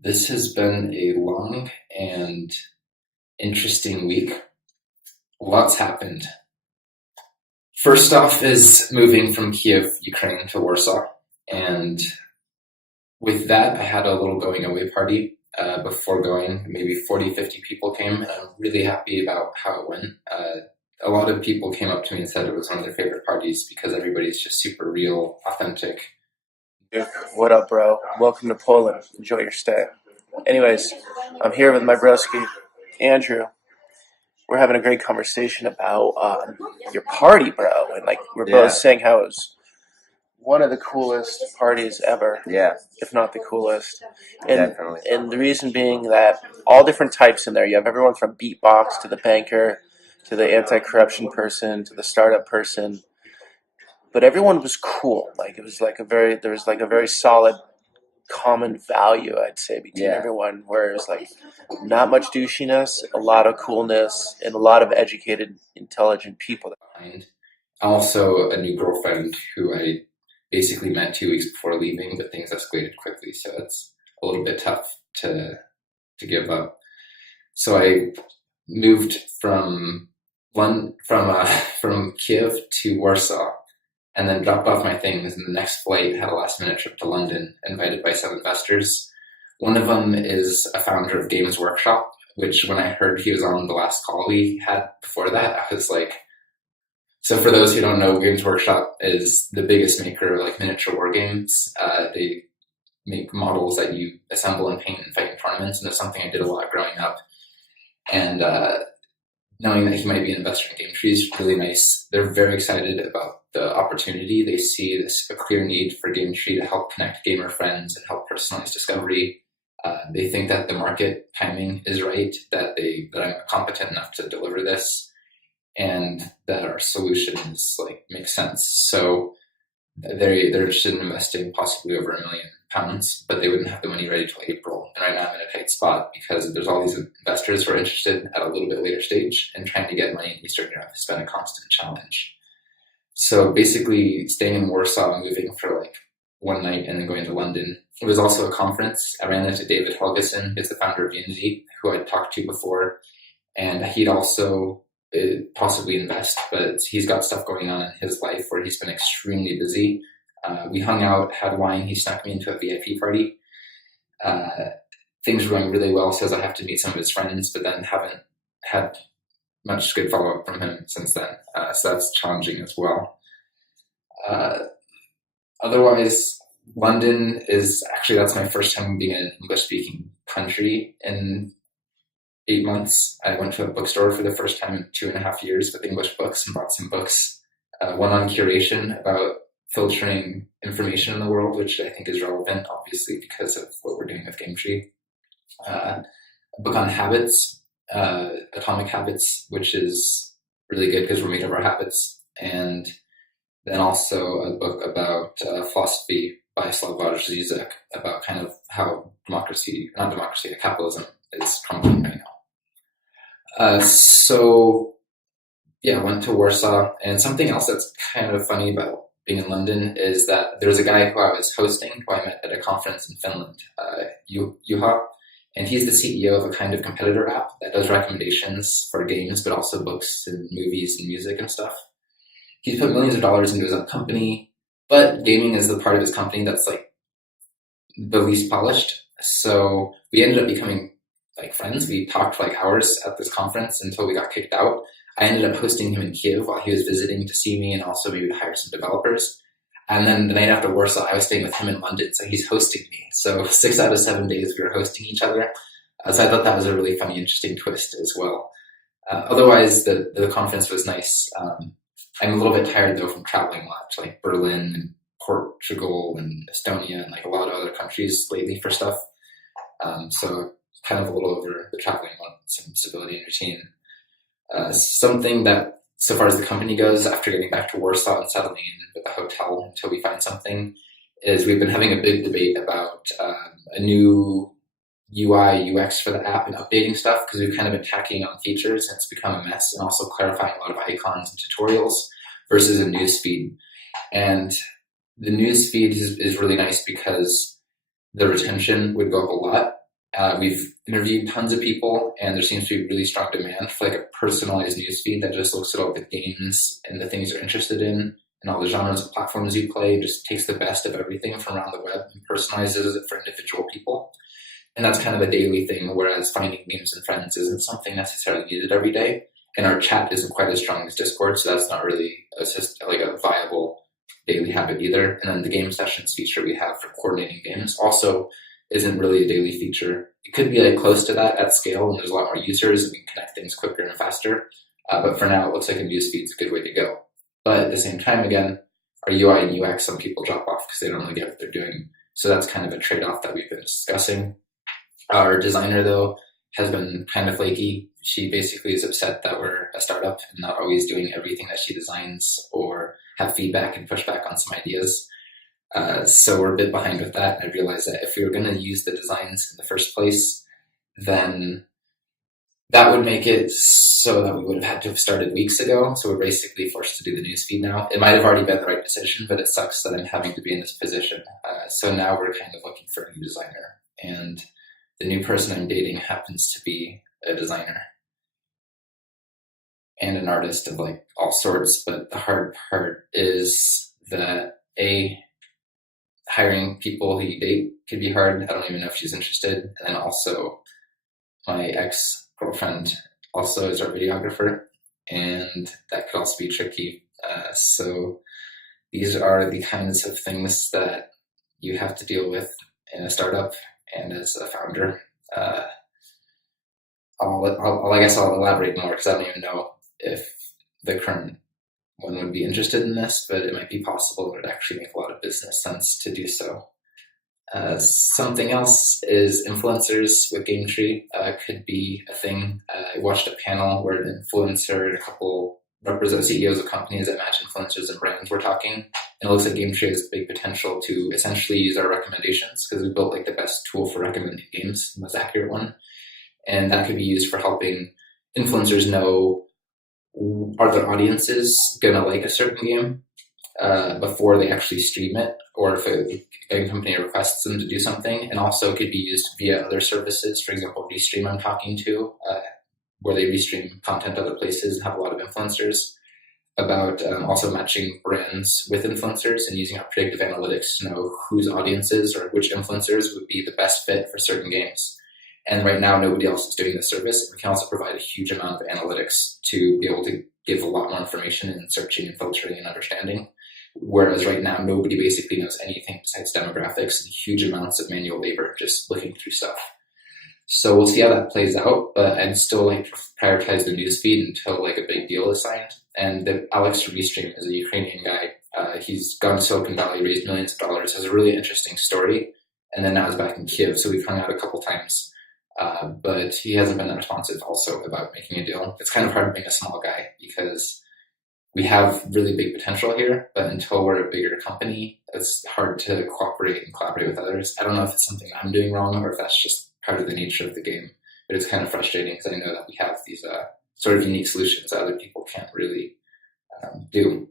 This has been a long and interesting week. Lots happened. First off is moving from Kiev, Ukraine to Warsaw. And with that, I had a little going away party before going. Maybe 40, 50 people came, and I'm really happy about how it went. A lot of people came up to me and said it was one of their favorite parties because everybody's just super real, authentic. What up, bro? Welcome to Poland. Enjoy your stay. Anyways, I'm here with my broski, Andrew. We're having a great conversation about your party, bro. And we're both saying how it was one of the coolest parties ever, Yeah, if not the coolest. And definitely. and the reason being that all different types in there. You have everyone from beatbox to the banker, to the anti-corruption person, to the startup person. But everyone was cool. It was there was like a very solid common value, I'd say, between everyone, where it's not much douchiness, a lot of coolness, and a lot of educated, intelligent people. And also a new girlfriend who I basically met 2 weeks before leaving, but things escalated quickly, so it's a little bit tough to give up. So I moved from Kiev to Warsaw, and then dropped off my things. And the next flight had a last minute trip to London, invited by some investors. One of them is a founder of Games Workshop, which when I heard he was on the last call we had before that, I was like, so for those who don't know, Games Workshop is the biggest maker of miniature war games. They make models that you assemble and paint and fight in tournaments, and it's something I did a lot growing up. And knowing that he might be an investor in GameTree is really nice. They're very excited about the opportunity. They see a clear need for GameTree to help connect gamer friends and help personalize discovery. They think that the market timing is right, that I'm competent enough to deliver this, and that our solutions make sense. So they're interested in investing possibly over £1 million, but they wouldn't have the money ready till April. And right now I'm in a tight spot because there's all these investors who are interested at a little bit later stage, and trying to get money in Eastern Europe has been a constant challenge. So basically staying in Warsaw, moving for one night, and then going to London. It was also a conference. I ran into David Helgeson, who's the founder of Unity, who I'd talked to before, and he'd also possibly invest, but he's got stuff going on in his life where he's been extremely busy. We hung out, had wine. He snuck me into a VIP party. Things were going really well, says I have to meet some of his friends, but then haven't had much good follow-up from him since then. So that's challenging as well. Otherwise, London is actually, that's my first time being in an English-speaking country in 8 months. I went to a bookstore for the first time in 2.5 years with English books and bought some books. One on curation, about filtering information in the world, which I think is relevant, obviously, because of what we're doing with GameTree. A book on habits, atomic habits, which is really good because we're made of our habits. And then also a book about philosophy by Slavoj Zizek, about kind of how capitalism is crumbling right now. So yeah, went to Warsaw. And something else that's kind of funny about being in London is that there's a guy who I was hosting, who I met at a conference in Finland, Juha, and he's the CEO of a kind of competitor app that does recommendations for games, but also books and movies and music and stuff. He's put millions of dollars into his own company, but gaming is the part of his company that's the least polished. So we ended up becoming friends. We talked for hours at this conference until we got kicked out. I ended up hosting him in Kiev while he was visiting to see me, and also maybe to hire some developers. And then the night after Warsaw, I was staying with him in London, so he's hosting me. So 6 out of 7 days we were hosting each other. So I thought that was a really funny, interesting twist as well. Otherwise, the conference was nice. I'm a little bit tired though from traveling a lot to Berlin and Portugal and Estonia and a lot of other countries lately for stuff. So kind of a little over the traveling, want some stability and routine. Something that, so far as the company goes, after getting back to Warsaw and settling in with a hotel until we find something, is we've been having a big debate about a new UI, UX for the app and updating stuff, because we've kind of been tacking on features and it's become a mess, and also clarifying a lot of icons and tutorials versus a newsfeed. And the newsfeed is really nice because the retention would go up a lot, We've interviewed tons of people, and there seems to be really strong demand for like a personalized newsfeed that just looks at all the games and the things you're interested in and all the genres of platforms you play, just takes the best of everything from around the web and personalizes it for individual people. And that's kind of a daily thing, whereas finding games and friends isn't something necessarily needed every day. And our chat isn't quite as strong as Discord, so that's not really like a viable daily habit either. And then the game sessions feature we have for coordinating games also isn't really a daily feature. It could be like close to that at scale, and there's a lot more users, and we can connect things quicker and faster. But for now, it looks like a newsfeed is a good way to go. But at the same time, again, our UI and UX, some people drop off because they don't really get what they're doing. So that's kind of a trade-off that we've been discussing. Our designer, though, has been kind of flaky. She basically is upset that we're a startup and not always doing everything that she designs or have feedback and pushback on some ideas. So we're a bit behind with that. I realized that if we were going to use the designs in the first place, then that would make it so that we would have had to have started weeks ago. So we're basically forced to do the newsfeed now. It might have already been the right decision, but it sucks that I'm having to be in this position. So now we're kind of looking for a new designer. And the new person I'm dating happens to be a designer and an artist of like all sorts. But the hard part is that hiring people who you date could be hard. I don't even know if she's interested. And then also my ex-girlfriend also is our videographer, and that could also be tricky. So these are the kinds of things that you have to deal with in a startup and as a founder. I guess I'll elaborate more because I don't even know if the current one would be interested in this, but it might be possible that it actually make a lot of business sense to do so. Something else is influencers with GameTree could be a thing. I watched a panel where an influencer and a couple CEOs of companies that match influencers and brands were talking, and it looks like GameTree has big potential to essentially use our recommendations because we built like the best tool for recommending games, the most accurate one, and that could be used for helping influencers know are their audiences gonna like a certain game before they actually stream it, or if a game company requests them to do something. And also could be used via other services, for example, Restream I'm talking to, where they restream content other places and have a lot of influencers, about also matching brands with influencers and using our predictive analytics to know whose audiences or which influencers would be the best fit for certain games. And right now, nobody else is doing this service. We can also provide a huge amount of analytics to be able to give a lot more information in searching and filtering and understanding. Whereas right now, nobody basically knows anything besides demographics and huge amounts of manual labor just looking through stuff. So we'll see how that plays out, but I'd still like to prioritize the newsfeed until like a big deal is signed. And Alex from Restream is a Ukrainian guy. He's gone to Silicon Valley, raised millions of dollars, has a really interesting story, and then now he's back in Kiev. So we've hung out a couple times. But he hasn't been that responsive also about making a deal. It's kind of hard being a small guy because we have really big potential here, but until we're a bigger company, it's hard to cooperate and collaborate with others. I don't know if it's something I'm doing wrong or if that's just part of the nature of the game, but it's kind of frustrating because I know that we have these sort of unique solutions that other people can't really do.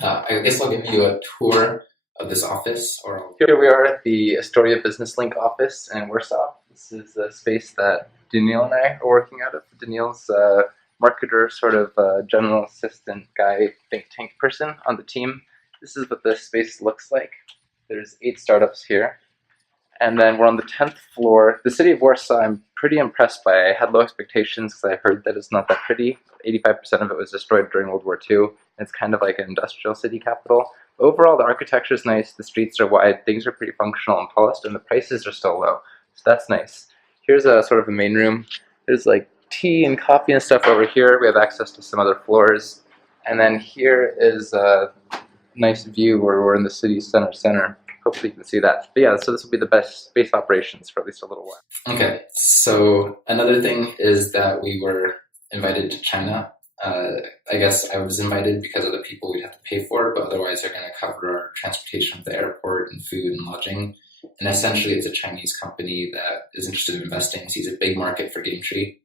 I guess I'll give you a tour of this office. Here we are at the Astoria Business Link office in Warsaw. This is a space that Daniil and I are working out of. Daniil's a marketer, sort of general assistant guy, think tank person on the team. This is what this space looks like. There's 8 startups here. And then we're on the 10th floor. The city of Warsaw, I'm pretty impressed by. I had low expectations because I heard that it's not that pretty. 85% of it was destroyed during World War II. It's kind of like an industrial city capital. Overall, the architecture is nice, the streets are wide, things are pretty functional and polished, and the prices are still low. So that's nice. Here's a sort of a main room. There's like tea and coffee and stuff over here. We have access to some other floors. And then here is a nice view where we're in the city center. Hopefully you can see that. But yeah, so this will be the best space operations for at least a little while. Okay, so another thing is that we were invited to China. I guess I was invited because of the people we'd have to pay for, but otherwise they're going to cover our transportation to the airport and food and lodging. And essentially it's a Chinese company that is interested in investing, sees a big market for GameTree.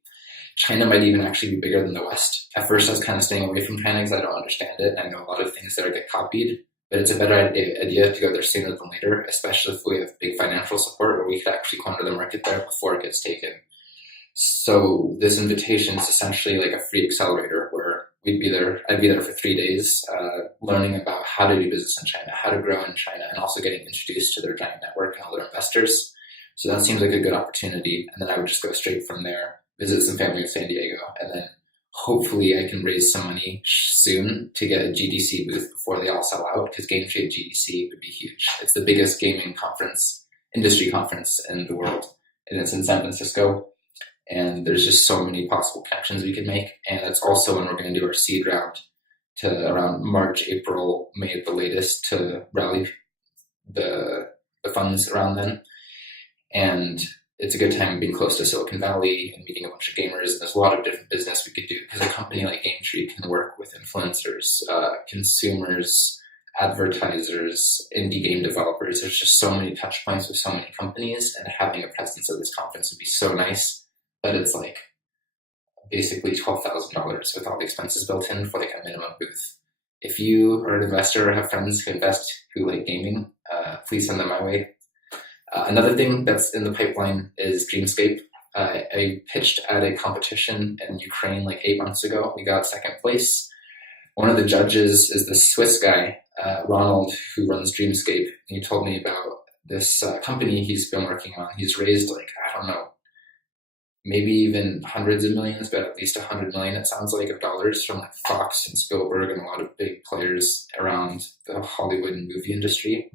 China might even actually be bigger than the West. At first I was kind of staying away from China because I don't understand it. I know a lot of things there get copied, but it's a better idea to go there sooner than later, especially if we have big financial support, or we could actually corner the market there before it gets taken. So this invitation is essentially like a free accelerator where I'd be there for 3 days, learning about how to do business in China, how to grow in China, and also getting introduced to their giant network and all their investors. So that seems like a good opportunity. And then I would just go straight from there, visit some family in San Diego, and then hopefully I can raise some money soon to get a GDC booth before they all sell out, because GameTree at GDC would be huge. It's the biggest gaming conference, industry conference in the world, and it's in San Francisco. And there's just so many possible connections we could make. And that's also when we're going to do our seed round to around March, April, May at the latest to rally the funds around then. And it's a good time being close to Silicon Valley and meeting a bunch of gamers. And there's a lot of different business we could do, because a company like GameTree can work with influencers, consumers, advertisers, indie game developers. There's just so many touch points with so many companies, and having a presence at this conference would be so nice. But it's like basically $12,000 with all the expenses built in for like a minimum booth. If you are an investor or have friends who invest who like gaming, please send them my way. Another thing that's in the pipeline is Dreamscape. I pitched at a competition in Ukraine like 8 months ago. We got second place. One of the judges is this Swiss guy, Ronald, who runs Dreamscape. He told me about this company he's been working on. He's raised like, I don't know, maybe even hundreds of millions, but at least 100 million, it sounds like, of dollars from like Fox and Spielberg and a lot of big players around the Hollywood and movie industry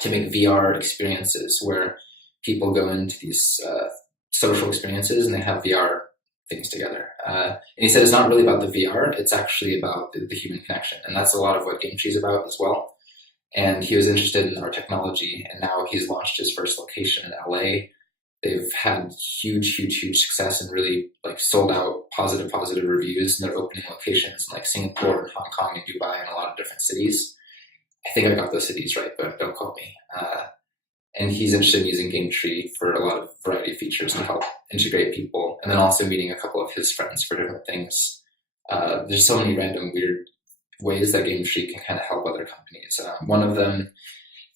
to make VR experiences where people go into these social experiences and they have VR things together. And he said it's not really about the VR, it's actually about the human connection. And that's a lot of what GameTree is about as well. And he was interested in our technology, and now he's launched his first location in LA. They've had huge success and really like sold out positive reviews, and they're opening locations in like Singapore and Hong Kong and Dubai and a lot of different cities. I think I got those cities right, but don't quote me. And he's interested in using GameTree for a lot of variety of features to help integrate people, and then also meeting a couple of his friends for different things. There's so many random weird ways that GameTree can kind of help other companies. One of them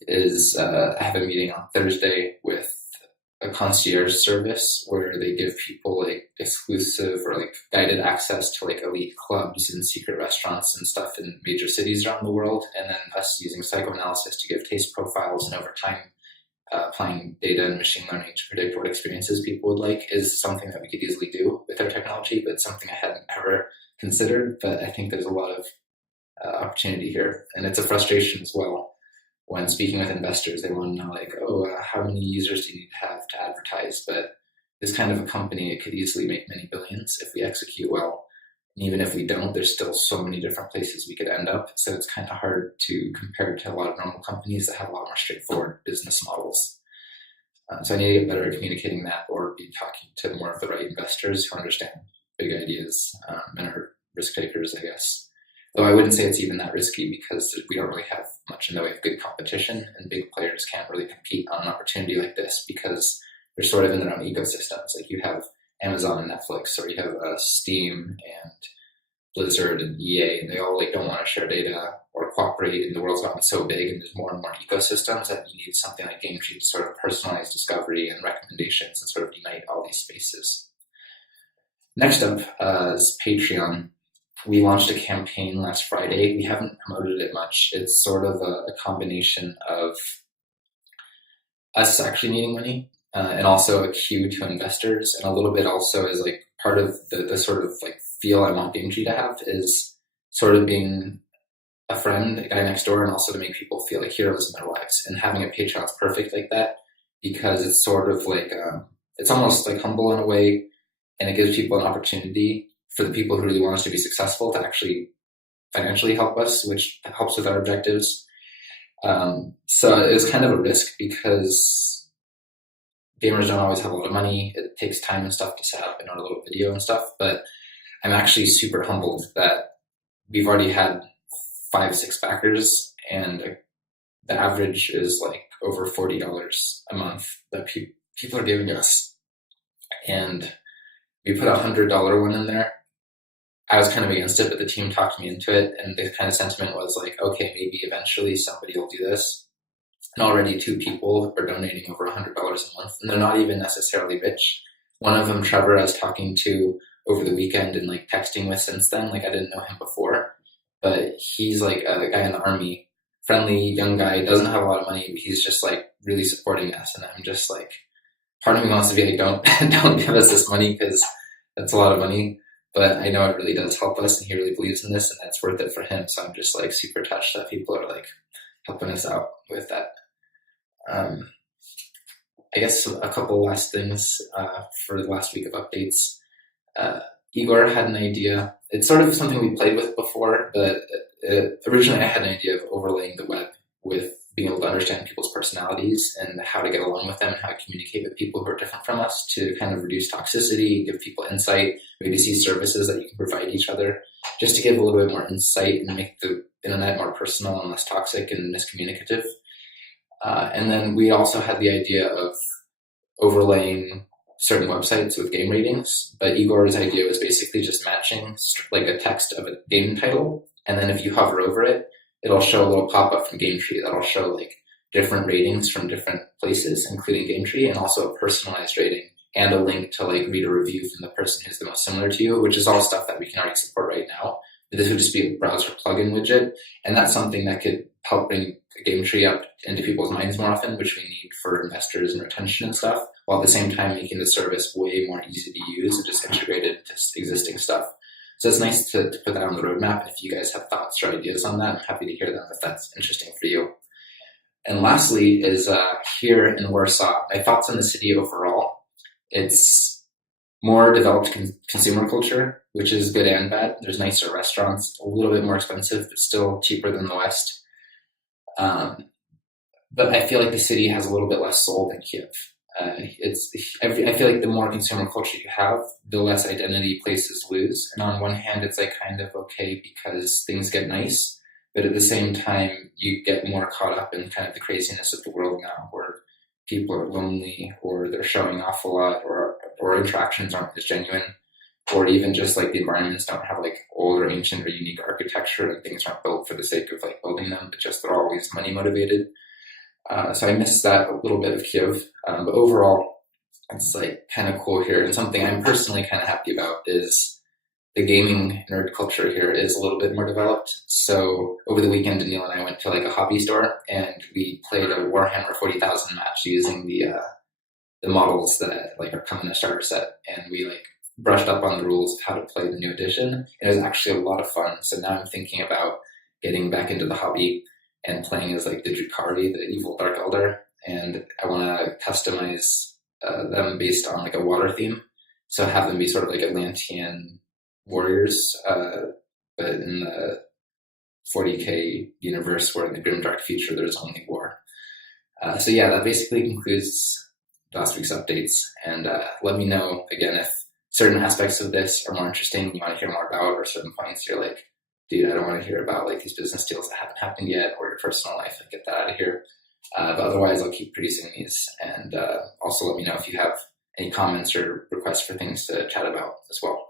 is I have a meeting on Thursday with a concierge service where they give people like exclusive or like guided access to like elite clubs and secret restaurants and stuff in major cities around the world. And then us using psychoanalysis to give taste profiles, and over time applying data and machine learning to predict what experiences people would like is something that we could easily do with our technology, but something I hadn't ever considered. But I think there's a lot of opportunity here, and it's a frustration as well. When speaking with investors, they want to know like, how many users do you need to have to advertise? But this kind of a company, it could easily make many billions if we execute well. And even if we don't, there's still so many different places we could end up. So it's kind of hard to compare to a lot of normal companies that have a lot more straightforward business models. So I need to get better at communicating that, or be talking to more of the right investors who understand big ideas and are risk takers, I guess. Though I wouldn't say it's even that risky, because we don't really have much in the way of good competition, and big players can't really compete on an opportunity like this because they're sort of in their own ecosystems. Like you have Amazon and Netflix, or you have Steam and Blizzard and EA, and they all like don't want to share data or cooperate, and the world's gotten so big and there's more and more ecosystems that you need something like GameTree to sort of personalize discovery and recommendations and sort of unite all these spaces. Next up is Patreon. We launched a campaign last Friday. We haven't promoted it much. It's sort of a combination of us actually needing money and also a cue to investors, and a little bit also is like part of the sort of like feel I want GameTree to have is sort of being a friend, a guy next door, and also to make people feel like heroes in their lives. And having a Patreon is perfect like that, because it's sort of like it's almost like humble in a way, and it gives people an opportunity, for the people who really want us to be successful, to actually financially help us, which helps with our objectives. So it's kind of a risk, because gamers don't always have a lot of money. It takes time and stuff to set up in our little video and stuff, but I'm actually super humbled that we've already had 5-6 backers, and the average is like over $40 a month that people are giving us. And we put $100 one in there. I was kind of against it, but the team talked me into it, and the kind of sentiment was like, okay, maybe eventually somebody will do this. And already two people are donating over $100 a month, and they're not even necessarily rich. One of them, Trevor, I was talking to over the weekend and like texting with since then. Like I didn't know him before, but he's like a guy in the army, friendly young guy, doesn't have a lot of money, but he's just like really supporting us. And I'm just like, part of me wants to be like, don't don't give us this money because that's a lot of money. But I know it really does help us, and he really believes in this, and that's worth it for him. So I'm just like super touched that people are like helping us out with that. Um, I guess a couple last things for the last week of updates. Uh, Igor had an idea. It's sort of something we played with before, but originally I had an idea of overlaying the web with being able to understand people's personalities and how to get along with them and how to communicate with people who are different from us to kind of reduce toxicity, give people insight, maybe see services that you can provide each other, just to give a little bit more insight and make the internet more personal and less toxic and miscommunicative. And then we also had the idea of overlaying certain websites with game ratings, but Igor's idea was basically just matching like a text of a game title, and then if you hover over it, it'll show a little pop-up from GameTree that'll show like different ratings from different places, including GameTree, and also a personalized rating and a link to like read a review from the person who's the most similar to you, which is all stuff that we can already support right now. But this would just be a browser plugin widget, and that's something that could help bring GameTree up into people's minds more often, which we need for investors and retention and stuff, while at the same time making the service way more easy to use and just integrated into existing stuff. So it's nice to put that on the roadmap. And if you guys have thoughts or ideas on that, I'm happy to hear them if that's interesting for you. And lastly is here in Warsaw, my thoughts on the city overall. It's more developed consumer culture, which is good and bad. There's nicer restaurants, a little bit more expensive, but still cheaper than the West. But I feel like the city has a little bit less soul than Kiev. I feel like the more consumer culture you have, the less identity places lose. And on one hand, it's like kind of okay because things get nice, but at the same time, you get more caught up in kind of the craziness of the world now, where people are lonely, or they're showing off a lot, or interactions aren't as genuine, or even just like the environments don't have like old or ancient or unique architecture, and things aren't built for the sake of like building them, but just they're always money motivated. So I miss that a little bit of Kiev, but overall, it's like kind of cool here. And something I'm personally kind of happy about is the gaming nerd culture here is a little bit more developed. So over the weekend, Daniil and I went to like a hobby store, and we played a Warhammer 40,000 match using the models that like are coming in a starter set, and we like brushed up on the rules of how to play the new edition. It was actually a lot of fun. So now I'm thinking about getting back into the hobby and playing as like the Drukhari, the evil Dark Elder, and I want to customize them based on like a water theme. So have them be sort of like Atlantean warriors, but in the 40k universe where in the grim dark future there's only war. So yeah, that basically concludes last week's updates. And let me know again if certain aspects of this are more interesting and you want to hear more about, or certain points you're like, dude, I don't want to hear about like these business deals that haven't happened yet, or your personal life. Like, get that out of here. But otherwise, I'll keep producing these. And also let me know if you have any comments or requests for things to chat about as well.